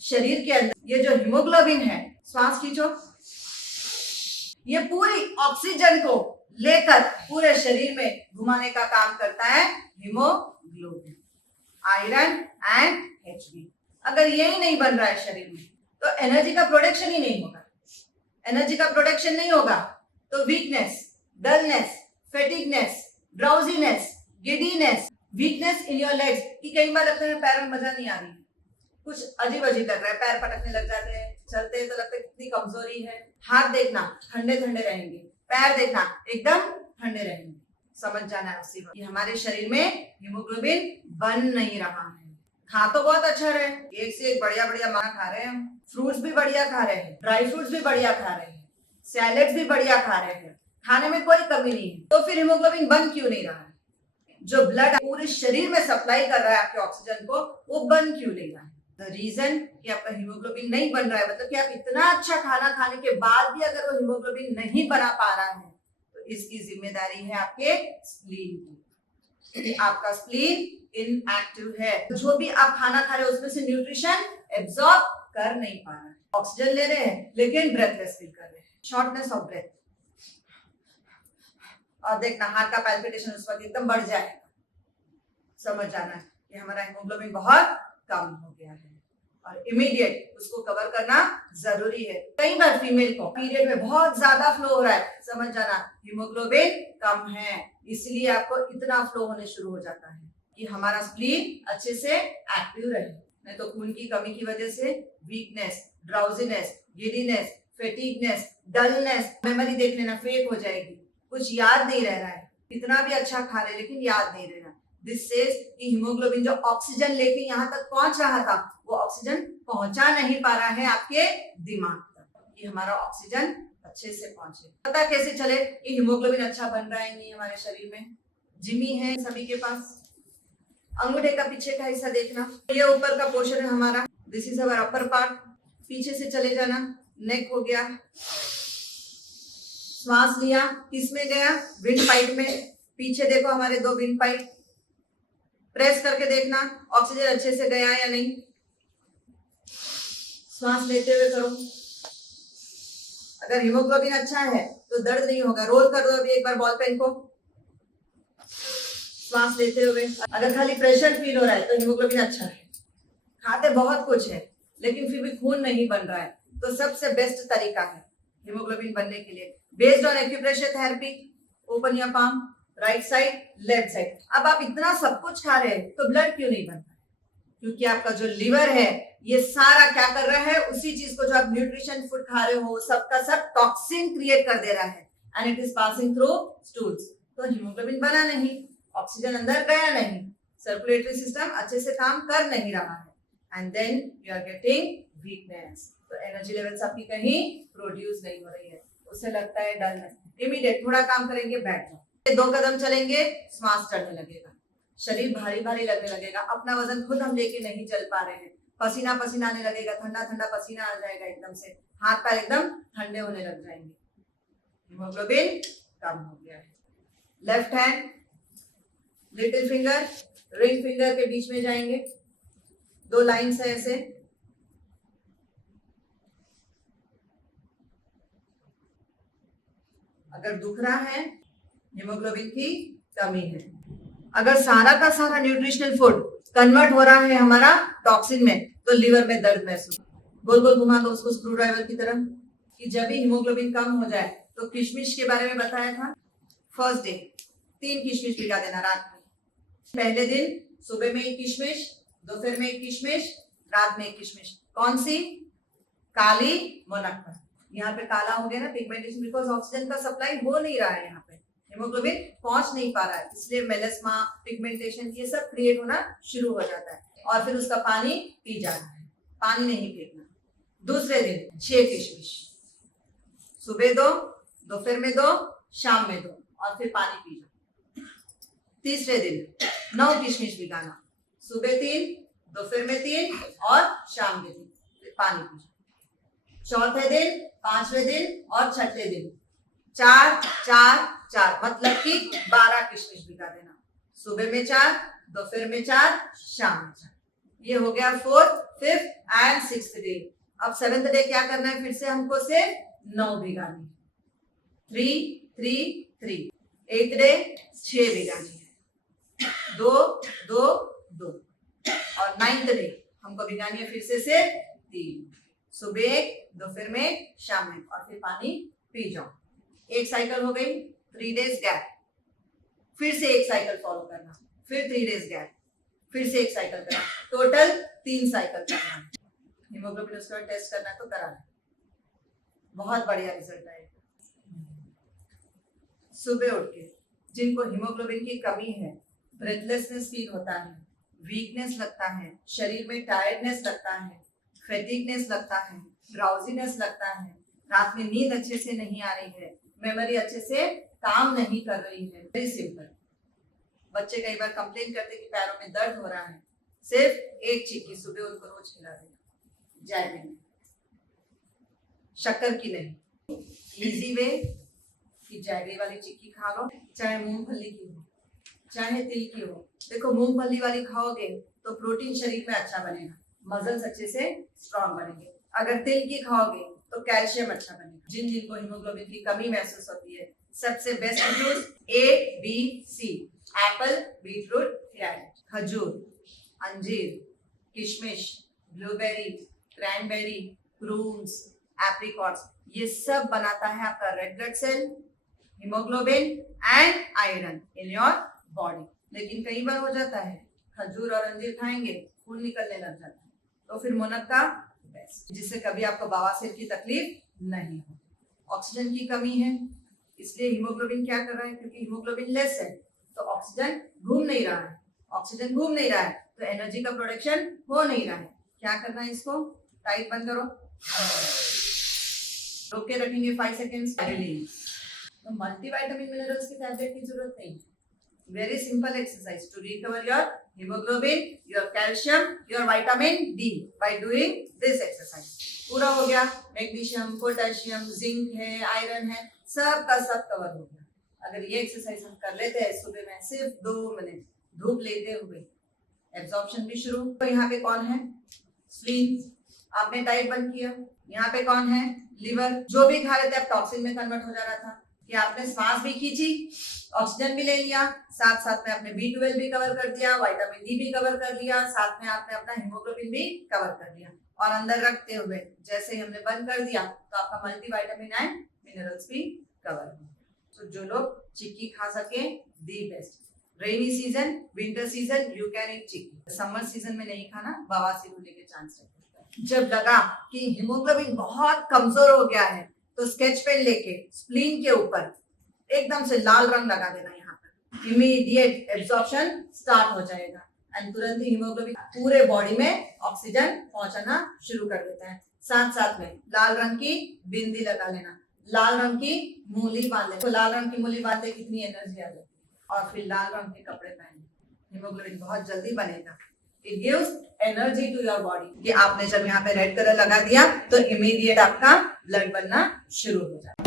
शरीर के अंदर ये जो हीमोग्लोबिन है, श्वास खींचो, ये पूरी ऑक्सीजन को लेकर पूरे शरीर में घुमाने का काम करता है हीमोग्लोबिन, आयरन एंड Hb। अगर यही नहीं बन रहा है शरीर में तो एनर्जी का प्रोडक्शन ही नहीं होगा। एनर्जी का प्रोडक्शन नहीं होगा तो weakness, dullness, fatigueness, drowsiness, giddiness, weakness in your legs कि कई बार लगता है पैर में मजा नहीं आ रही है, कुछ अजीब अजीब लग रहा है, पैर पटकने लग जाते हैं, चलते हैं तो लगता है कितनी कमजोरी है। हाथ देखना ठंडे ठंडे रहेंगे, पैर देखना एकदम ठंडे रहेंगे। समझ जाना है उसी वक्त कि हमारे शरीर में हीमोग्लोबिन बन नहीं रहा है। खा तो बहुत अच्छा रहे, एक से एक बढ़िया बढ़िया खाना खा रहे हैं हम, फ्रूट्स भी बढ़िया खा रहे हैं, ड्राई फ्रूट्स भी बढ़िया खा रहे हैं, सैलेड्स भी बढ़िया खा रहे हैं, खाने में कोई कमी नहीं है, तो फिर हीमोग्लोबिन बन क्यों नहीं रहा है? जो ब्लड पूरे शरीर में सप्लाई कर रहा है आपके ऑक्सीजन को, वो बन क्यों नहीं रहा है? द रीजन कि आपका हीमोग्लोबिन नहीं बन रहा है, मतलब कि आप इतना अच्छा खाना खाने के बाद भी अगर वो हीमोग्लोबिन नहीं बना पा रहा है तो इसकी जिम्मेदारी है आपके स्प्लीन की। आपका स्प्लीन इनएक्टिव है, जो भी आप खाना खा रहे हो उसमें से न्यूट्रिशन एब्जॉर्ब कर नहीं पा रहा है। ऑक्सीजन ले रहे हैं लेकिन ब्रेथलेस फील कर रहे हैं, शॉर्टनेस ऑफ ब्रेथ, और देखना हार्ट का पैल्पिटेशन उस वक्त एकदम बढ़ जाएगा। समझ जाना है कि हमारा हीमोग्लोबिन बहुत कम हो गया है और इमीडिएट उसको कवर करना जरूरी है। कई बार फीमेल को पीरियड में बहुत ज्यादा फ्लो हो रहा है, समझ जाना हीमोग्लोबिन कम है, इसलिए आपको इतना फ्लो होने शुरू हो जाता है कि हमारा स्प्लीन अच्छे से एक्टिव रहे। नहीं तो खून की कमी की वजह से weakness, drowsiness, giddiness, fatigueness, dullness, memory देख लेना फेक हो जाएगी, कुछ याद नहीं रह रहा है, इतना भी अच्छा खा रहे लेकिन याद नहीं रह रहा। दिस सेज कि हीमोग्लोबिन जो ऑक्सीजन लेके यहाँ तक पहुंच रहा था वो ऑक्सीजन पहुंचा नहीं पा रहा है आपके दिमाग तक कि हमारा ऑक्सीजन अच्छे से पहुंचे। पता कैसे चले कि हीमोग्लोबिन अच्छा बन रहा है नहीं हमारे शरीर में? जिमी है सभी के पास, अंगूठे का पीछे का हिस्सा देखना, ये ऊपर का पोर्शन है हमारा, this is our upper part, पीछे से चले जाना, नेक हो गया, श्वास लिया, किसमें गया? विंड पाइप में, पीछे देखो हमारे दो विंड पाइप, प्रेस करके देखना ऑक्सीजन अच्छे से गया या नहीं। श्वास लेते हुए करो, अगर हीमोग्लोबिन अच्छा है तो दर्द नहीं होगा। रोल कर दो अभी एक बार बॉल पेन को, श्वास लेते हुए। अगर खाली प्रेशर फील हो रहा है तो हीमोग्लोबिन अच्छा है। खाते बहुत कुछ है लेकिन फिर भी खून नहीं बन रहा है, तो सबसे बेस्ट तरीका है हीमोग्लोबिन बनने के लिए based on acupressure therapy, open your palm, right side, left side. अब आप इतना सब कुछ खा रहे हैं तो ब्लड क्यों नहीं बन रहा है? क्योंकि आपका जो लिवर है ये सारा क्या कर रहा है, उसी चीज को जो आप न्यूट्रिशन फूड खा रहे हो सबका सब टॉक्सिन क्रिएट कर दे रहा है and it is passing through stools. तो हीमोग्लोबिन बना नहीं, ऑक्सीजन अंदर गया नहीं, सर्कुलेटरी सिस्टम अच्छे से काम कर नहीं रहा है and then you are getting weakness. तो एनर्जी लेवल्स आपकी कहीं प्रोड्यूस नहीं हो रही है, उससे लगता है डलनेस। इमीडिएट थोड़ा काम करेंगे बैठ जाओ, 2 कदम चलेंगे श्वास चढ़ने लगेगा, शरीर भारी भारी लगने लगेगा, अपना वजन खुद हम लेके नहीं चल पा रहे हैं, पसीना पसीना आने लगेगा, ठंडा ठंडा पसीना आ जाएगा एकदम से, हाथ पैर एकदम ठंडे होने लग जाएंगे, हीमोग्लोबिन कम हो गया है। Left hand, little finger, ring finger के बीच में जाएंगे, 2 लाइन्स है ऐसे, अगर दुख रहा है हीमोग्लोबिन की कमी है। अगर सारा का सारा न्यूट्रिशनल फूड कन्वर्ट हो रहा है हमारा टॉक्सिन में तो लिवर में दर्द महसूस, गोल गोल घुमा दो उसको स्क्रू ड्राइवर की तरह कि जब भी हीमोग्लोबिन कम हो जाए। तो किशमिश के बारे में बताया था, फर्स्ट डे 3 किशमिश भिगा देना रात में, पहले दिन सुबह में 1 किशमिश, दोपहर में 1 किशमिश, रात में 1 किशमिश। कौन सी? काली मुनक्का। यहाँ पे काला हो गया ना, पिगमेंटेशन, बिकॉज ऑक्सीजन का सप्लाई हो नहीं रहा है, यहाँ पे हीमोग्लोबिन पहुंच नहीं पा रहा है, इसलिए मेलेस्मा, पिगमेंटेशन ये सब क्रिएट होना शुरू हो जाता है और फिर उसका पानी पी जाना है, पानी नहीं फेंकना। दूसरे दिन 6 किशमिश, सुबह 2, दोपहर में 2, शाम में 2 और फिर पानी पी जाओ। तीसरे दिन 9 किशमिश भिगाना, सुबह 3, दोपहर में 3 और शाम के 3, फिर पानी पी जाओ। चौथे दिन, 5वें दिन और छठे दिन 4, 4, 4, मतलब कि 12 किशमिश भिगा देना, सुबह में 4, दोपहर में 4, शाम में 4। ये हो गया 4th, 5th and 6th day. अब 7th डे क्या करना है, फिर से हमको सिर्फ 9 भिगानी है, 3 3 3। 8th डे 6 भिगानी है, 2 2 2। और 9th डे हमको भिगानी है फिर से सिर्फ 3, सुबह एक, दोपहर में, शाम में, और फिर पानी पी जाओ। एक साइकिल हो गई, 3 डेज गैप, फिर से एक साइकिल फॉलो करना, फिर 3 डेज गैप, फिर से एक साइकिल करना, टोटल 3 साइकिल करना है। हीमोग्लोबिन उसका टेस्ट करना है तो कराना, बहुत बढ़िया रिजल्ट आएगा। सुबह उठ के जिनको हीमोग्लोबिन की कमी है, ब्रेथलेसनेस फील होता है, वीकनेस लगता है, शरीर में टायर्डनेस लगता है, फैटिगनेस लगता है, ड्राउजीनेस लगता है, रात में नींद अच्छे से नहीं आ रही है, मेमोरी अच्छे से काम नहीं कर रही है, वेरी सिंपल। बच्चे कई बार कंप्लेन करते कि पैरों में दर्द हो रहा है, सिर्फ एक चिक्की सुबह उनको रोज खिला देना, जैगरी में, शक्कर की नहीं, इजी वे कि जैगरी वाली चिक्की खा लो, चाहे मूंगफली की हो चाहे तिल की हो। देखो मूंगफली वाली खाओगे तो प्रोटीन शरीर में अच्छा बनेगा, मसल्स अच्छे से स्ट्रॉन्ग बनेंगे। अगर तिल की खाओगे तो कैल्शियम अच्छा बनेगा। जिन जिनको हीमोग्लोबिन की कमी महसूस होती है, सबसे best fruit ABC, apple, beetroot, carrot, खजूर, अंजीर, किशमिश, ब्लूबेरी, क्रैनबेरी, प्रून्स, एप्रिकॉट्स, ये सब बनाता है आपका red blood cell, haemoglobin and iron in your body. लेकिन कई बार हो जाता है खजूर और अंजीर खाएंगे खून निकलने लग जाता है, तो फिर मुनक्का बेस्ट, जिससे कभी आपको बवासीर की तकलीफ नहीं हो। ऑक्सीजन की कमी है, इसलिए हीमोग्लोबिन क्या कर रहा है, क्योंकि हीमोग्लोबिन लेस है तो ऑक्सीजन घूम नहीं रहा है, ऑक्सीजन घूम नहीं रहा है तो एनर्जी का प्रोडक्शन हो नहीं रहा है। क्या करना है, इसको टाइट बंद करो, रोक के रखेंगे 5 सेकेंड्स, रिलीज। तो मल्टीविटामिन मिनरल्स की टैबलेट की जरूरत नहीं, very simple exercise to recover your hemoglobin, your calcium, your vitamin D by doing this exercise। पूरा हो गया, मैग्नीशियम, पोटेशियम, जिंक है, आयरन है, सब का सब कवर हो गया। अगर ये एक्सरसाइज हम कर लेते हैं सुबह में सिर्फ 2 मिनट धूप लेते हुए, एब्जॉर्प्शन भी शुरू। तो यहाँ पे कौन है, स्प्लीन, आपने डाइट बंद किया। यहाँ पे कौन है, लिवर, जो भी खा लेते अब टॉक्सिन में कन्वर्ट हो जा रहा था, कि आपने सांस भी खींची, ऑक्सीजन भी ले लिया, साथ साथ में आपने B12 भी कवर कर दिया, विटामिन डी भी कवर कर लिया, साथ में आपने अपना हीमोग्लोबिन भी कवर कर लिया। और अंदर रखते हुए जैसे ही हमने बंद कर दिया तो आपका मल्टीविटामिन एंड मिनरल्स भी कवर हो। तो जो लोग चिक्की खा सके, the best. Rainy season, winter season you can eat chikki, summer season में नहीं खाना, बवासीर होने के चांस रहते हैं। जब लगा कि हीमोग्लोबिन बहुत कमजोर हो गया है तो स्केच पेन लेके स्प्लीन के ऊपर एकदम से लाल रंग लगा देना, यहाँ पर इमीडिएट एब्जॉर्प्शन स्टार्ट हो जाएगा एंड तुरंत ही हीमोग्लोबिन पूरे बॉडी में ऑक्सीजन पहुंचाना शुरू कर देता है। साथ साथ में लाल रंग की बिंदी लगा लेना, लाल रंग की मूली बांध लेना, तो लाल रंग की मूली बांधे कितनी एनर्जी आ जाती है, और फिर लाल रंग के कपड़े पहने, हीमोग्लोबिन बहुत जल्दी बनेगा। It gives energy to your body. कि आपने जब यहाँ पे रेड कलर लगा दिया तो इमीडिएट आपका ब्लड बनना शुरू हो जाएगा।